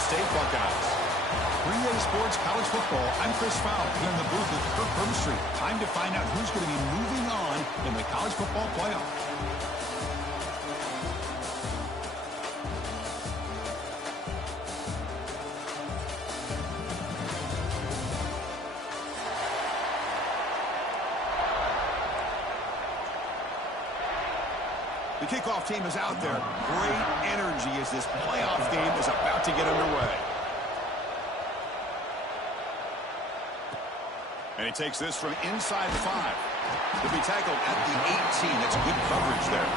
State Buckeyes. 3A Sports College Football, I'm Chris Fowle here in the booth with Kirk Broomstreet. Time to find out who's going to be moving on in the college football playoff. The kickoff team is out there. Great energy as this playoff game is about to get underway. And he takes this from inside 5. He'll be tackled at the 18. That's good coverage there.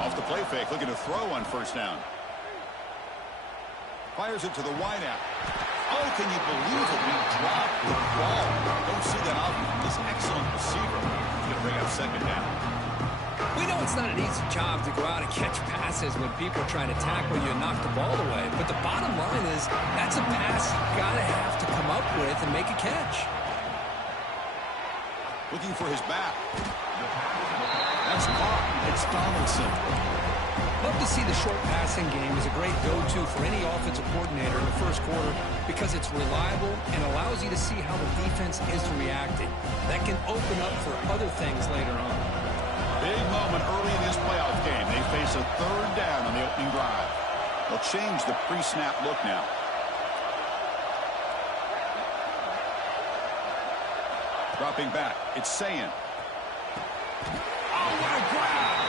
Off the play fake, looking to throw on first down. Fires it to the wideout. Oh, can you believe it? He dropped the ball. Don't see that often from this excellent receiver. He's going to bring up second down. We know it's not an easy job to go out and catch passes when people are trying to tackle you and knock the ball away. But the bottom line is that's a pass you got to have to come up with and make a catch. Looking for his back. That's caught. It's Donaldson. Love to see the short passing game as a great go-to for any offensive coordinator in the first quarter because it's reliable and allows you to see how the defense is reacting. That can open up for other things later on. Big moment early in this playoff game. They face a third down on the opening drive. They'll change the pre-snap look now. Dropping back. It's Sayin. Oh, what a grab!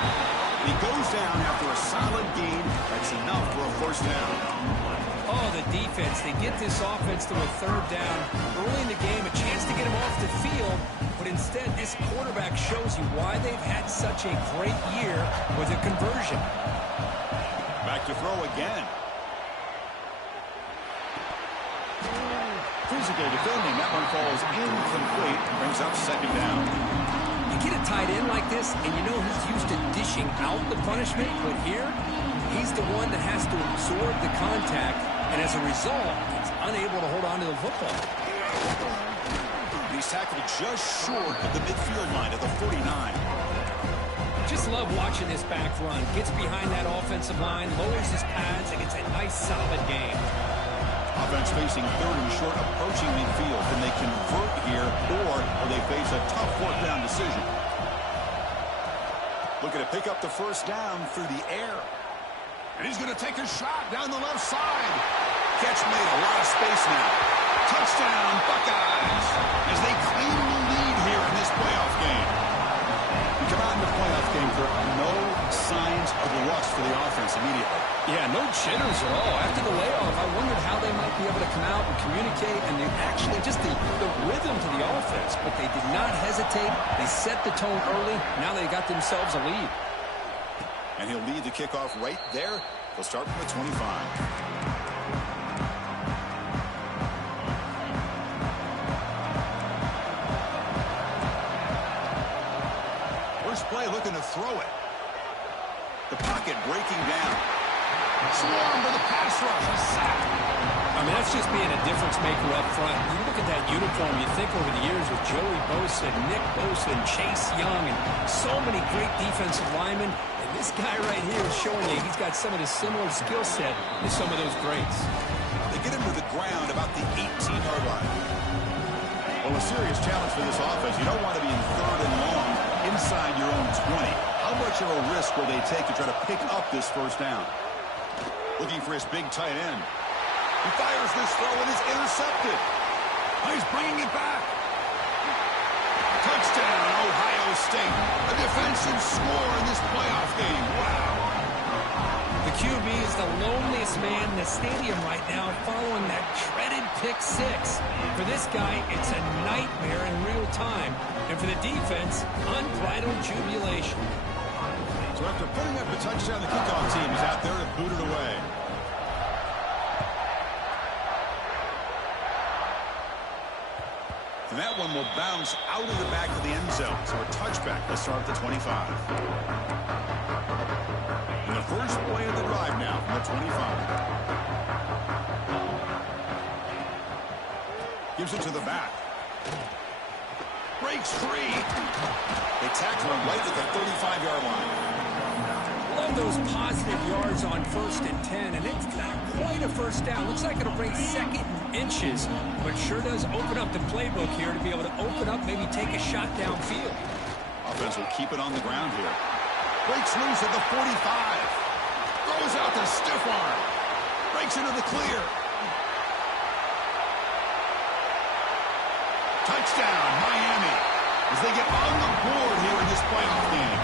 He goes down after a solid gain. That's enough for a first down. Oh, the defense. They get this offense to a third down early in the game, a chance to get him off the field. But instead, this quarterback shows you why they've had such a great year with a conversion. Back to throw again. Physically defending. That one falls incomplete. Brings up second down. You get a tight end like this, and you know he's used to dishing out the punishment, but here, he's the one that has to absorb the contact, and as a result, he's unable to hold on to the football. He's tackled just short of the midfield line at the 49. Just love watching this back run. Gets behind that offensive line, lowers his pads, and gets a nice, solid game. Offense facing third and short, approaching midfield. Can they convert here, or will they face a tough fourth down decision? Looking to pick up the first down through the air. And he's going to take a shot down the left side. Catch made, a lot of space now. Touchdown, Buckeyes, as they claim the lead here in this playoff game. We come out in the playoff game for no signs of rust for the offense immediately. Yeah, no jitters at all. After the layoff, I wondered how they might be able to come out and communicate and actually just the rhythm to the offense. But they did not hesitate. They set the tone early. Now they got themselves a lead. And he'll lead the kickoff right there. They'll start from the 25. First play looking to throw it. The pocket breaking down. Swarm to the pass rush. A sack. I mean, that's just being a difference maker up front. You look at that uniform, you think over the years with Joey Bosa, Nick Bosa, and Chase Young, and so many great defensive linemen. And this guy right here is showing you he's got some of the similar skill set as some of those greats. They get him to the ground about the 18-yard line. Well, a serious challenge for this offense. You don't want to be in third and long inside your own 20. How much of a risk will they take to try to pick up this first down? Looking for his big tight end. He fires this throw and is intercepted. Oh, he's bringing it back. Touchdown, Ohio State. A defensive score in this playoff game. Wow. The QB is the loneliest man in the stadium right now following that dreaded pick six. For this guy, it's a nightmare in real time. And for the defense, unbridled jubilation. So after putting up a touchdown, the kickoff team is out there to boot it away. And that one will bounce out of the back of the end zone. So a touchback. Let's start at the 25. And the first play of the drive now from the 25. Gives it to the back. Breaks free. They tackle him right at the 35-yard line. Love those positive yards on 1st and 10, and it's not quite a first down. Looks like it'll bring 2nd and inches, but sure does open up the playbook here to be able to open up, maybe take a shot downfield. Offense will keep it on the ground here. Breaks loose at the 45. Throws out the stiff arm. Breaks into the clear. Touchdown, Miami, as they get on the board here in this playoff game.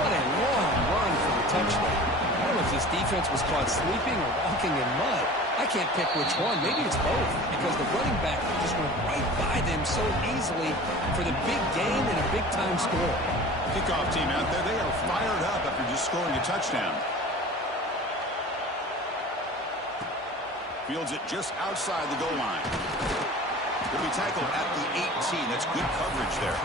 What a long run for the touchdown. I don't know if this defense was caught sleeping or walking in mud. I can't pick which one. Maybe it's both, because the running back just went right by them so easily for the big gain and a big-time score. Kickoff team out there, they are fired up after just scoring a touchdown. Fields it just outside the goal line. Will be tackled at the 18. That's good coverage there.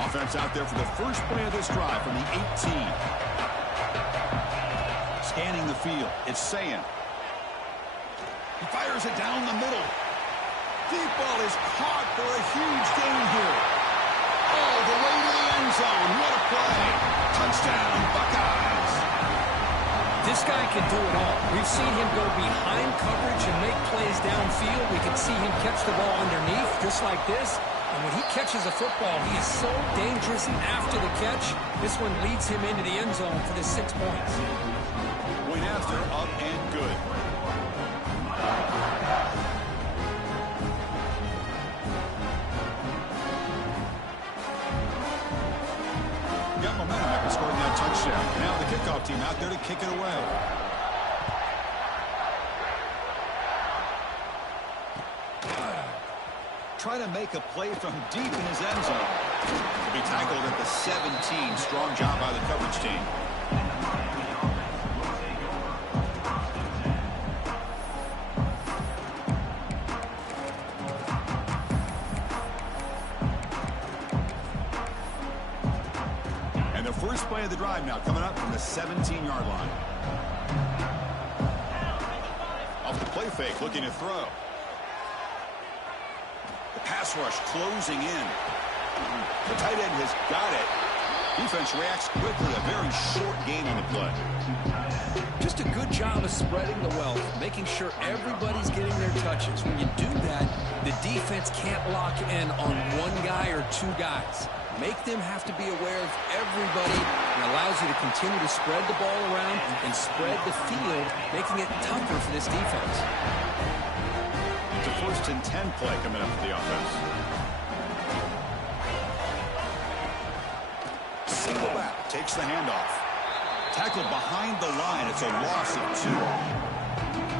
Offense out there for the first play of this drive from the 18. Scanning the field. It's Sayan. He fires it down the middle. Deep ball is caught for a huge gain here. All the way to the end zone. What a play. Touchdown, Buckeyes. This guy can do it all. We've seen him go behind coverage and make plays downfield. We can see him catch the ball underneath, just like this. And when he catches a football, he is so dangerous after the catch. This one leads him into the end zone for the 6 points. Point after, up and good. Got momentum after scoring that touchdown. Now the kickoff team out there to kick it away. Trying to make a play from deep in his end zone. To be tackled at the 17. Strong job by the coverage team. And the first play of the drive now coming up from the 17-yard line. Off the play fake, looking to throw. Pass rush closing in. The tight end has got it. Defense reacts quickly. A very short gain on the play. Just a good job of spreading the wealth, making sure everybody's getting their touches. When you do that, the defense can't lock in on one guy or two guys. Make them have to be aware of everybody, and allows you to continue to spread the ball around and spread the field, making it tougher for this defense. It's a 1st and 10 play coming up for the offense. Single back, takes the handoff. Tackled behind the line. It's a loss of 2.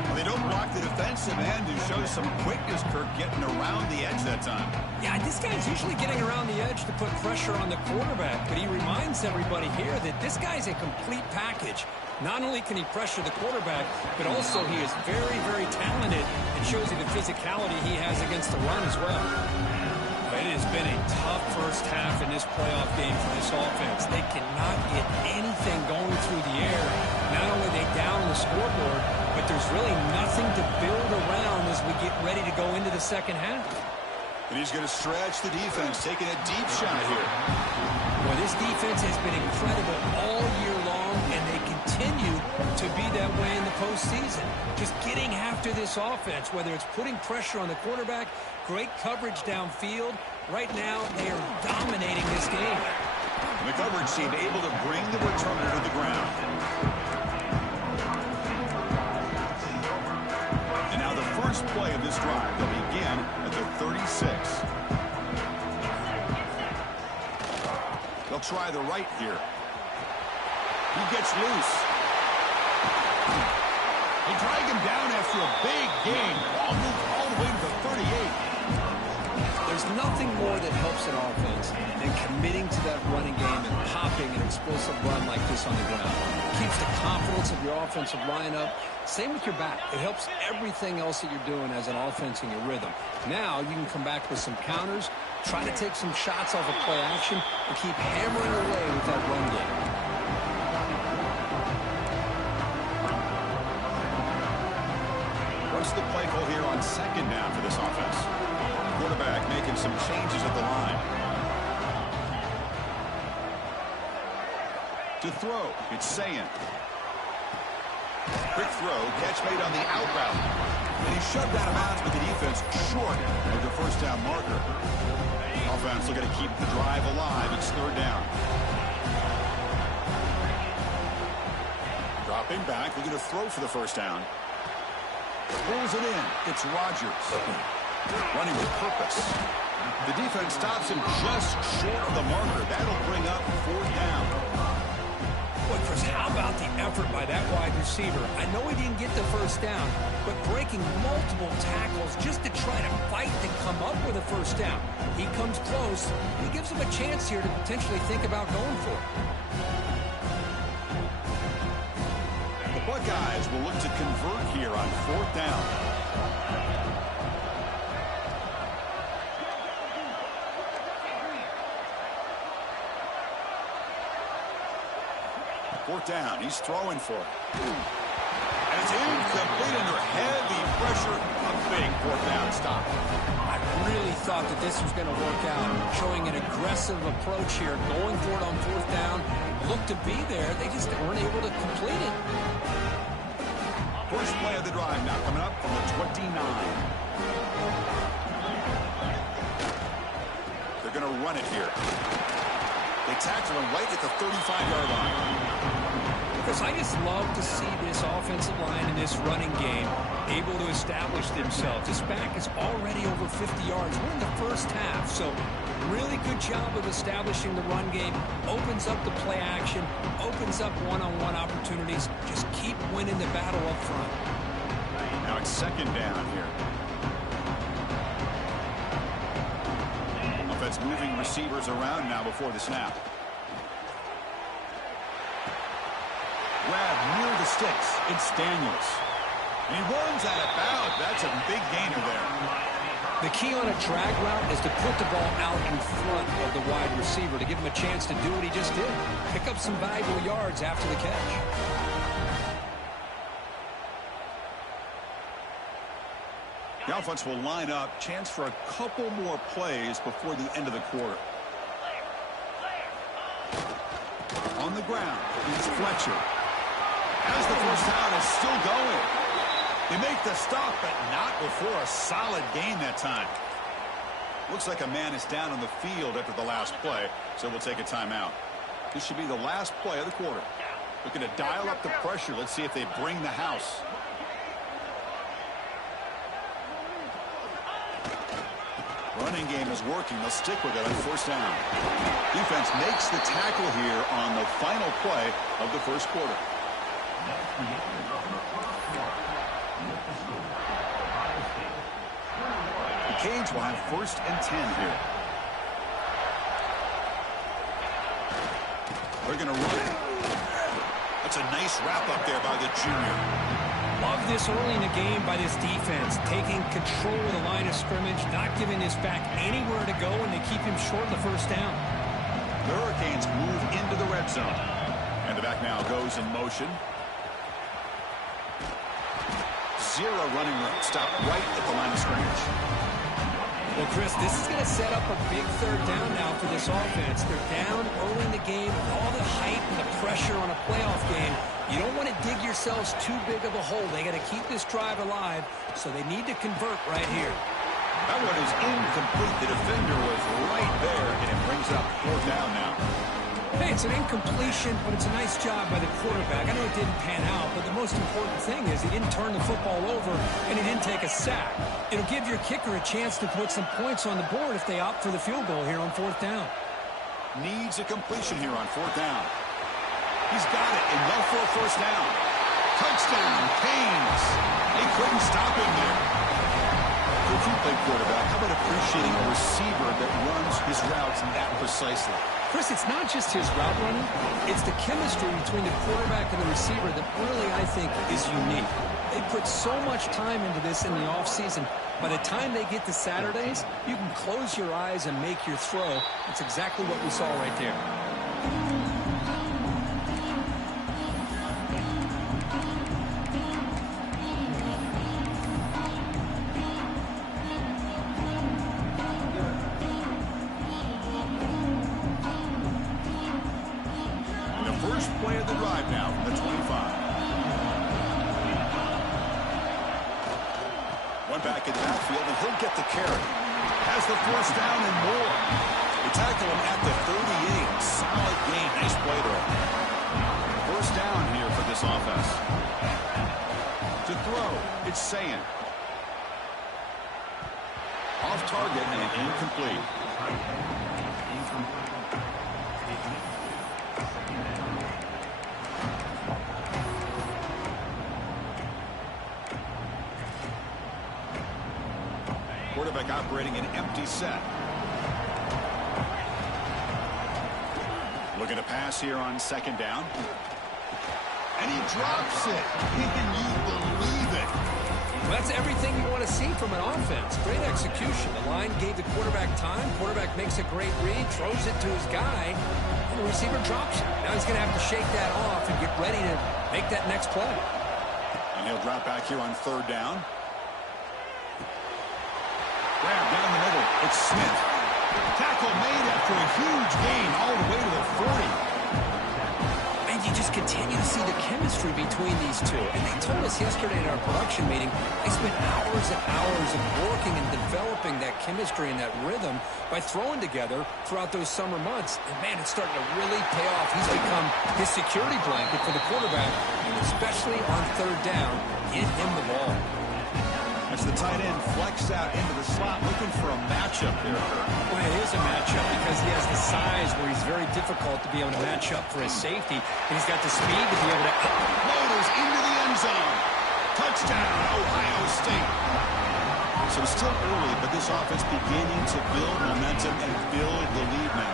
Well, they don't block the defensive end, who shows some quickness, Kirk, getting around the edge that time. Yeah, this guy's usually getting around the edge to put pressure on the quarterback, but he reminds everybody here that this guy's a complete package. Not only can he pressure the quarterback, but also he is very, very talented and shows you the physicality he has against the run as well. It has been a tough first half in this playoff game for this offense. They cannot get anything going through the air. Not only are they down the scoreboard, but there's really nothing to build around as we get ready to go into the second half. And he's going to stretch the defense, taking a deep shot here. Well, this defense has been incredible all year long, and they continue to be that way in the postseason. Just getting after this offense, whether it's putting pressure on the quarterback, great coverage downfield. Right now, they are dominating this game. And the coverage team able to bring the returner to the ground. And now the first play of this drive will begin at the 36. They'll try the right here. He gets loose. They drag him down after a big gain. Ball moved all the way to the 38. There's nothing more that helps an offense than committing to that running game and popping an explosive run like this on the ground. It keeps the confidence of your offensive lineup. Same with your back. It helps everything else that you're doing as an offense in your rhythm. Now you can come back with some counters, try to take some shots off of play action, and keep hammering away with that run game. What's the play call here on second down for this offense? Quarterback making some changes at the line. To throw, it's Sayin. Quick throw, catch made on the out route. And he shoved out of bounds with the defense short of the first down marker. Offense looking to keep the drive alive. It's third down. Dropping back, looking to throw for the first down. Pulls it in. It's Rodgers. Running with purpose. The defense stops him just short of the marker. That'll bring up fourth down. Boy, Chris, how about the effort by that wide receiver? I know he didn't get the first down, but breaking multiple tackles just to try to fight to come up with a first down. He comes close. He gives him a chance here to potentially think about going for it. The Buckeyes will look to convert here on fourth down. Fourth down. He's throwing for it. And it's incomplete under heavy pressure. A big fourth down stop. I really thought that this was going to work out, showing an aggressive approach here, going for it on fourth down. Looked to be there. They just weren't able to complete it. First play of the drive now coming up from the 29. They're going to run it here. They tackle him right at the 35-yard line. Chris, I just love to see this offensive line in this running game able to establish themselves. This back is already over 50 yards. We're in the first half, so really good job of establishing the run game. Opens up the play action, opens up one-on-one opportunities. Just keep winning the battle up front. Now it's second down here. Offense moving receivers around now before the snap. Grab near the sticks. It's Daniels. And he runs out of bounds. That's a big gainer there. The key on a drag route is to put the ball out in front of the wide receiver to give him a chance to do what he just did. Pick up some valuable yards after the catch. The offense will line up. Chance for a couple more plays before the end of the quarter. On the ground is Fletcher. As the first down is still going. They make the stop, but not before a solid gain that time. Looks like a man is down on the field after the last play, so we'll take a timeout. This should be the last play of the quarter. Looking to dial up the pressure. Let's see if they bring the house. Running game is working. They'll stick with it on first down. Defense makes the tackle here on the final play of the first quarter. The Canes will have first and 10 here. They're going to run it. That's a nice wrap up there by the junior. Love this early in the game by this defense, taking control of the line of scrimmage, not giving this back anywhere to go, and they keep him short of the first down. The Hurricanes move into the red zone. And the back now goes in motion. Zero running room. Stop right at the line of scrimmage. Well, Chris, this is going to set up a big third down now for this offense. They're down early in the game with all the hype and the pressure on a playoff game. You don't want to dig yourselves too big of a hole. They got to keep this drive alive, so they need to convert right here. That one is incomplete. The defender was right there, and it brings up fourth down now. Hey, it's an incompletion, but it's a nice job by the quarterback. I know it didn't pan out, but the most important thing is he didn't turn the football over, and he didn't take a sack. It'll give your kicker a chance to put some points on the board if they opt for the field goal here on fourth down. Needs a completion here on fourth down. He's got it, enough for a first down. Touchdown, Canes. They couldn't stop him there. If you play quarterback, how about appreciating a receiver that runs his routes that precisely? Chris, it's not just his route running. It's the chemistry between the quarterback and the receiver that really, I think, is unique. They put so much time into this in the offseason. By the time they get to Saturdays, you can close your eyes and make your throw. That's exactly what we saw right there. Run back into that field, and he'll get the carry. Has the first down and more. They tackle him at the 38. Solid game. Nice play there. First down here for this offense. To throw, it's Sayan. Off target and incomplete. Quarterback operating an empty set. Looking to pass here on second down. And he drops it. Can you believe it? Well, that's everything you want to see from an offense. Great execution. The line gave the quarterback time. Quarterback makes a great read, throws it to his guy, and the receiver drops it. Now he's going to have to shake that off and get ready to make that next play. And he'll drop back here on third down. Grab down the middle. It's Smith. Tackle made after a huge gain all the way to the 40. And you just continue to see the chemistry between these two. And they told us yesterday in our production meeting, they spent hours and hours of working and developing that chemistry and that rhythm by throwing together throughout those summer months. And, man, it's starting to really pay off. He's become his security blanket for the quarterback, and especially on third down, get him the ball. As the tight end flexed out into the slot, looking for a matchup there. Well, it is a matchup because he has the size where he's very difficult to be able to match up for his safety, and he's got the speed to be able to... Motors into the end zone. Touchdown, Ohio State. So it's still early, but this offense beginning to build momentum and build the lead now.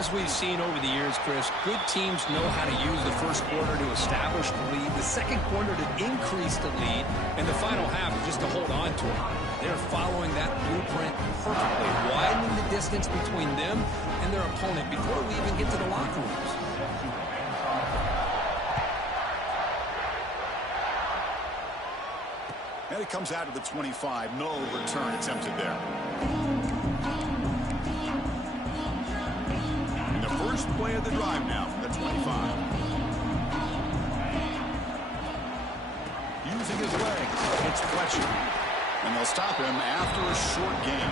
As we've seen over the years, Chris, good teams know how to use the first quarter to establish the lead, the second quarter to increase the lead, and the final half just to hold on to it. They're following that blueprint perfectly, widening the distance between them and their opponent before we even get to the locker rooms. And it comes out of the 25. No return attempted there. And the first play of the drive now from the 25. Using his legs, it's Fletcher. And they'll stop him after a short gain.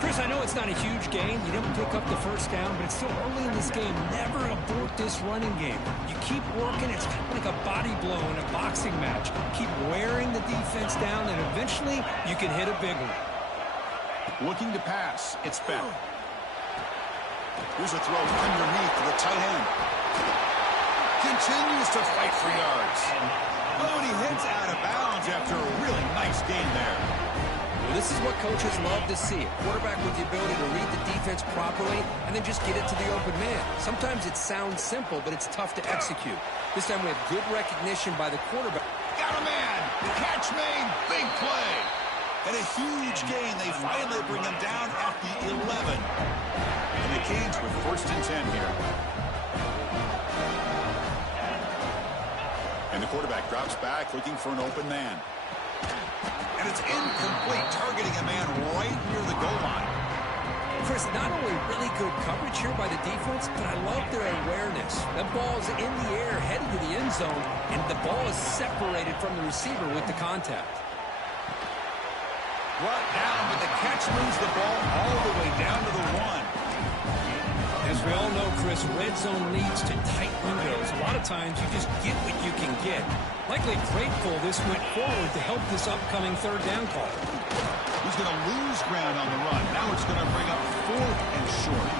Chris, I know it's not a huge gain. You didn't pick up the first down, but it's still early in this game. Never abort this running game. You keep working. It's kind of like a body blow in a boxing match. Keep wearing the defense down, and eventually you can hit a big one. Looking to pass. It's Beck. Here's a throw underneath to the tight end. Continues to fight for yards. Oh, and he hits out of bounds after a really nice game there. Well, this is what coaches love to see. A quarterback with the ability to read the defense properly and then just get it to the open man. Sometimes it sounds simple, but it's tough to execute. This time we have good recognition by the quarterback. Got a man. Catch made. Big play. And a huge gain. They finally bring him down at the 11. And the Canes with first and 10 here. And the quarterback drops back looking for an open man. And it's incomplete, targeting a man right near the goal line. Chris, not only really good coverage here by the defense, but I love their awareness. That ball's in the air, headed to the end zone, and the ball is separated from the receiver with the contact. Brought down, but the catch moves the ball all the way down to the 1. As we all know, Chris, red zone leads to tight windows. A lot of times you just get what you can get. Likely grateful this went forward to help this upcoming third down call. He's going to lose ground on the run. Now it's going to bring up fourth and short.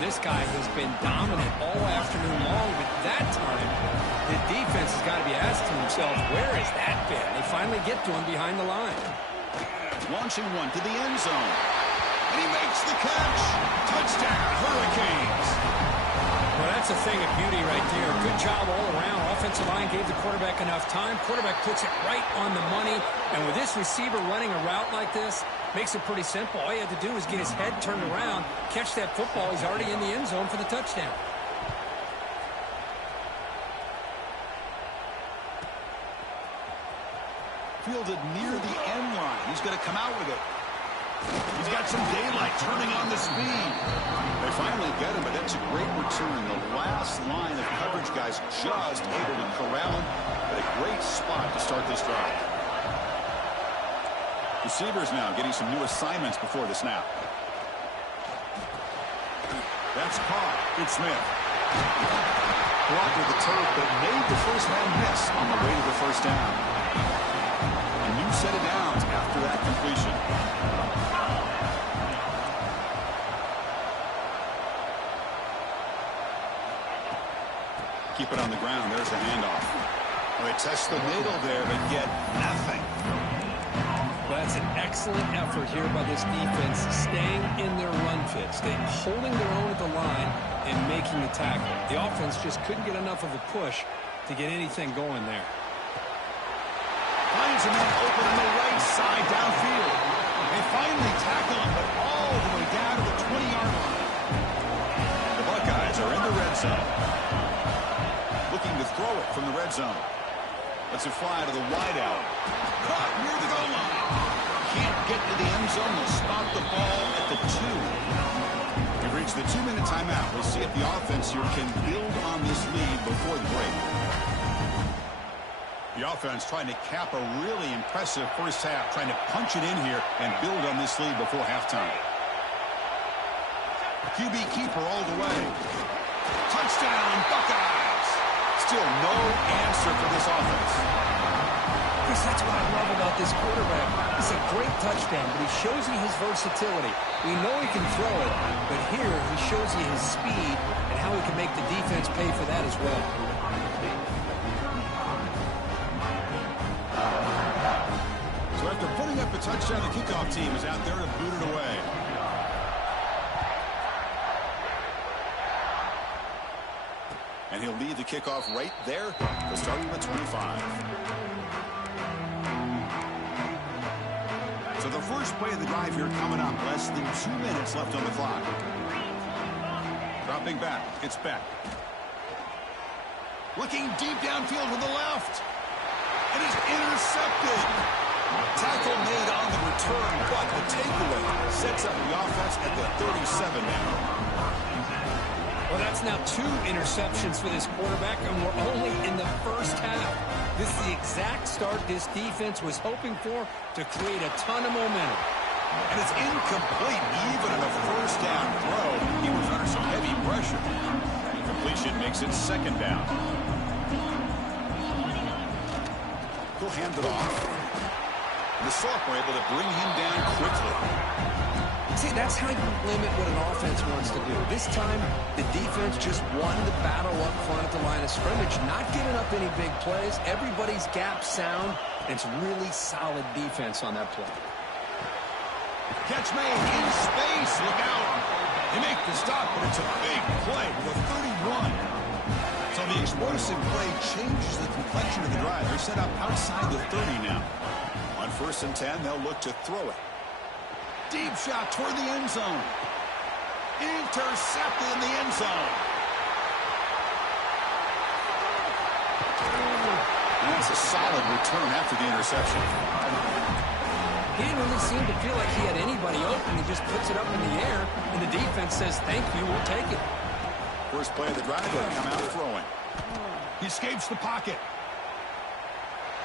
This guy has been dominant all afternoon long, but that time the defense has got to be asking themselves, where has that been? They finally get to him behind the line. Launching one to the end zone. And he makes the catch. Touchdown, Hurricanes. Well, that's a thing of beauty right there. Good job all around. Offensive line gave the quarterback enough time. Quarterback puts it right on the money. And with this receiver running a route like this, makes it pretty simple. All he had to do was get his head turned around, catch that football. He's already in the end zone for the touchdown. Fielded near the end line. He's going to come out with it. He's got some daylight turning on the speed. They finally get him, but that's a great return. The last line of coverage guys just able to corral him. But a great spot to start this drive. Receivers now getting some new assignments before the snap. That's caught. It's Smith. Brought to the turf, but made the first man miss on the way to the first down. A new set of downs after that completion. Keep it on the ground. There's the handoff. Well, they test the middle there, but get nothing. Well, that's an excellent effort here by this defense, staying in their run fit, holding their own at the line and making the tackle. The offense just couldn't get enough of a push to get anything going there. Finds a man open on the right side downfield. They finally tackle him, but all the way down to the 20-yard line. The Buckeyes are in the red zone. Looking to throw it from the red zone. Lets it fly to the wideout. Caught near the goal line. Can't get to the end zone. They'll stop the ball at the 2. We've reached the 2-minute timeout. We'll see if the offense here can build on this lead before the break. The offense trying to cap a really impressive first half, trying to punch it in here and build on this lead before halftime. QB keeper all the way. Touchdown, Buckeyes! Still no answer for this offense. Chris, that's what I love about this quarterback. It's a great touchdown, but he shows you his versatility. We know he can throw it, but here he shows you his speed and how he can make the defense pay for that as well. So after putting up a touchdown, the kickoff team is out there to boot it away. And he'll lead the kickoff right there. They'll start him at 25. So the first play of the drive here coming up. Less than 2 minutes left on the clock. Dropping back. It's back. Looking deep downfield to the left. It is intercepted. Tackle made on the return, but the takeaway sets up the offense at the 37 now. Well, that's now 2 interceptions for this quarterback, and we're only in the first half. This is the exact start this defense was hoping for to create a ton of momentum. And it's incomplete even on a first down throw. He was under some heavy pressure. Incompletion makes it second down. He'll hand it off. The Soft were able to bring him down quickly. See, that's how you limit what an offense wants to do. This time, the defense just won the battle up front at the line of scrimmage, not giving up any big plays. Everybody's gap sound, and it's really solid defense on that play. Catch made in space. Look out. They make the stop, but it's a big play with a 31. So the explosive play changes the complexion of the drive. They're set up outside the 30 now. On 1st and 10, they'll look to throw it. Deep shot toward the end zone. Intercepted in the end zone. And that's a solid return after the interception. He didn't really seem to feel like he had anybody open. He just puts it up in the air, and the defense says, thank you, we'll take it. First play of the drive, they'll come out throwing. He escapes the pocket.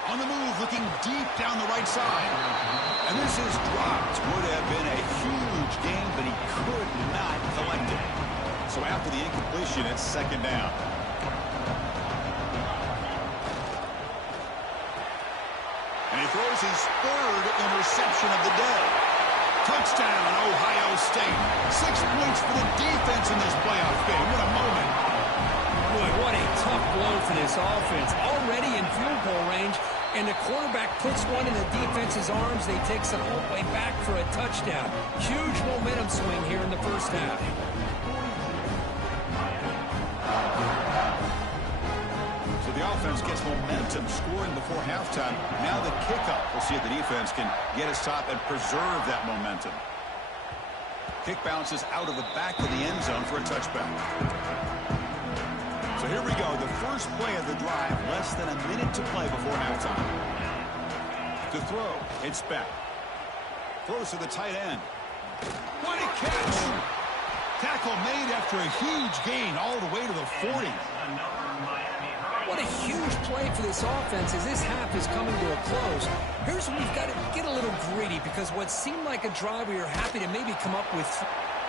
On the move, looking deep down the right side. And this is dropped. Would have been a huge gain, but he could not collect it. So after the incompletion, it's second down. And he throws his 3rd interception of the day. Touchdown, Ohio State. 6 points for the defense in this playoff game. What a moment. Boy, what a tough blow for this offense. Already in field goal range, and the quarterback puts one in the defense's arms. They takes it all the way back for a touchdown. Huge momentum swing here in the first half. So the offense gets momentum scoring before halftime. Now the kickoff. We'll see if the defense can get a stop and preserve that momentum. Kick bounces out of the back of the end zone for a touchback. So here we go, the first play of the drive, less than a minute to play before halftime. To throw, it's back. Throws to the tight end. What a catch! Tackle made after a huge gain all the way to the 40. What a huge huge play for this offense as this half is coming to a close. Here's where we've got to get a little greedy because what seemed like a drive we were happy to maybe come up with.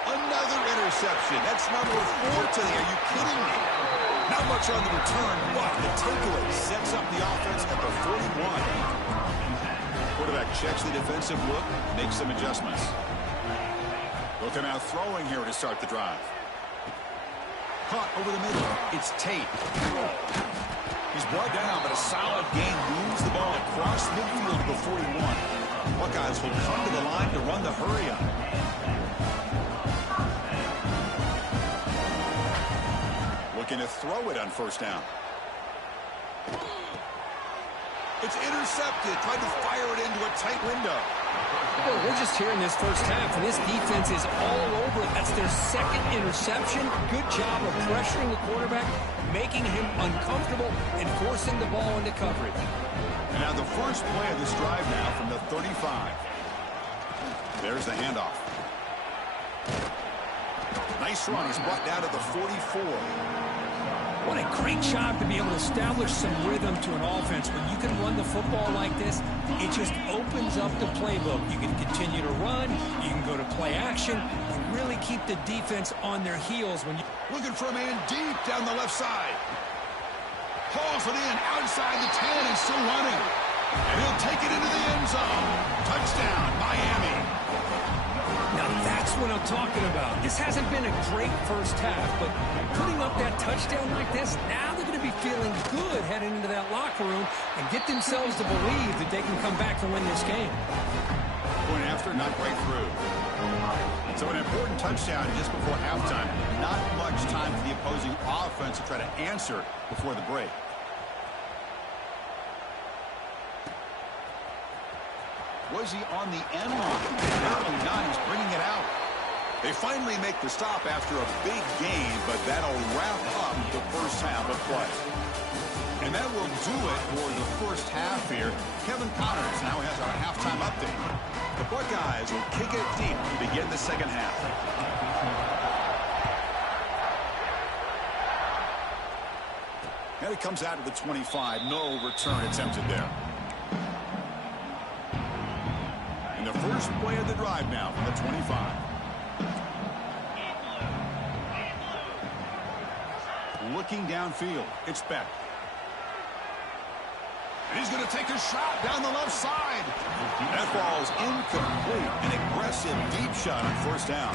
Another interception. That's number 4 today. Are you kidding me? Not much on the return, but the takeaway sets up the offense at the 41. Quarterback checks the defensive look, makes some adjustments. Looking out throwing here to start the drive. Caught over the middle. It's Tate. He's brought down, but a solid gain moves the ball across midfield to the 41. Buckeyes will come to the line to run the hurry up. Looking to throw it on first down. It's intercepted. Tried to fire it into a tight window. Well, we're just here in this first half, and this defense is all over. That's their second interception. Good job of pressuring the quarterback, making him uncomfortable, and forcing the ball into coverage. And now the first play of this drive now from the 35. There's the handoff. Nice run. He's brought down to the 44. What a great job to be able to establish some rhythm to an offense. When you can run the football like this, it just opens up the playbook. You can continue to run. You can go to play action. You really keep the defense on their heels. When you Looking for a man deep down the left side. Hauls it in outside the 10 and still running. And he'll take it into the end zone. Touchdown, Miami. Now that's what I'm talking about. This hasn't been a great first half, but putting up that touchdown like this, now they're going to be feeling good heading into that locker room and get themselves to believe that they can come back and win this game. Point after, not quite through. So an important touchdown just before halftime. Not much time for the opposing offense to try to answer before the break. Was he on the end line? Apparently not. He's bringing it out. They finally make the stop after a big gain, but that'll wrap up the first half of play. And that will do it for the first half here. Kevin Connors now has our halftime update. The Buckeyes will kick it deep to begin the second half. And it comes out to the 25. No return attempted there. And the first play of the drive now from the 25. Looking downfield. It's Beck. And he's going to take a shot down the left side. That ball's incomplete. An aggressive deep shot on first down.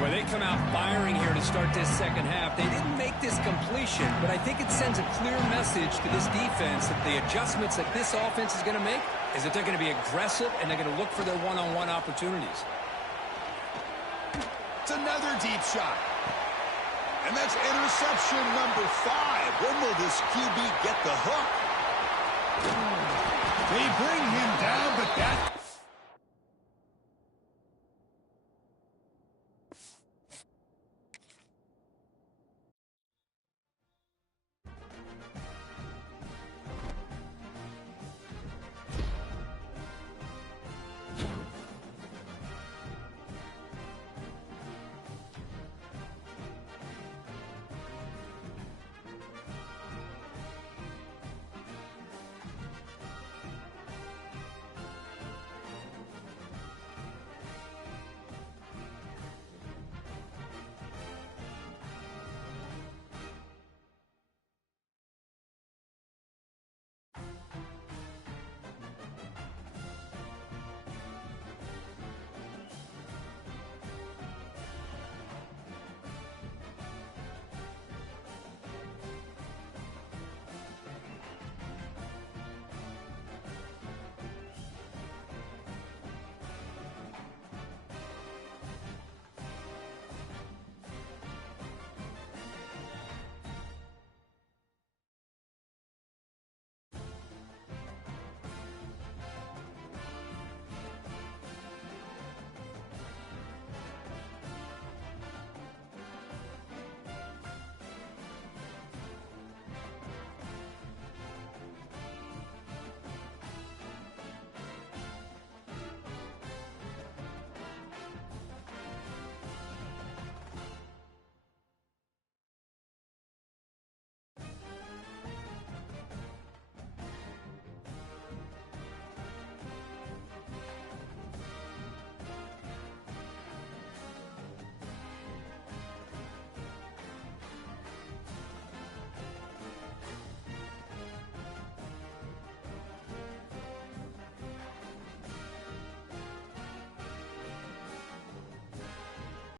Well, they come out firing here to start this second half. They didn't make this completion, but I think it sends a clear message to this defense that the adjustments that this offense is going to make is that they're going to be aggressive and they're going to look for their one-on-one opportunities. It's another deep shot. And that's interception number 5. When will this QB get the hook? They bring him down, but that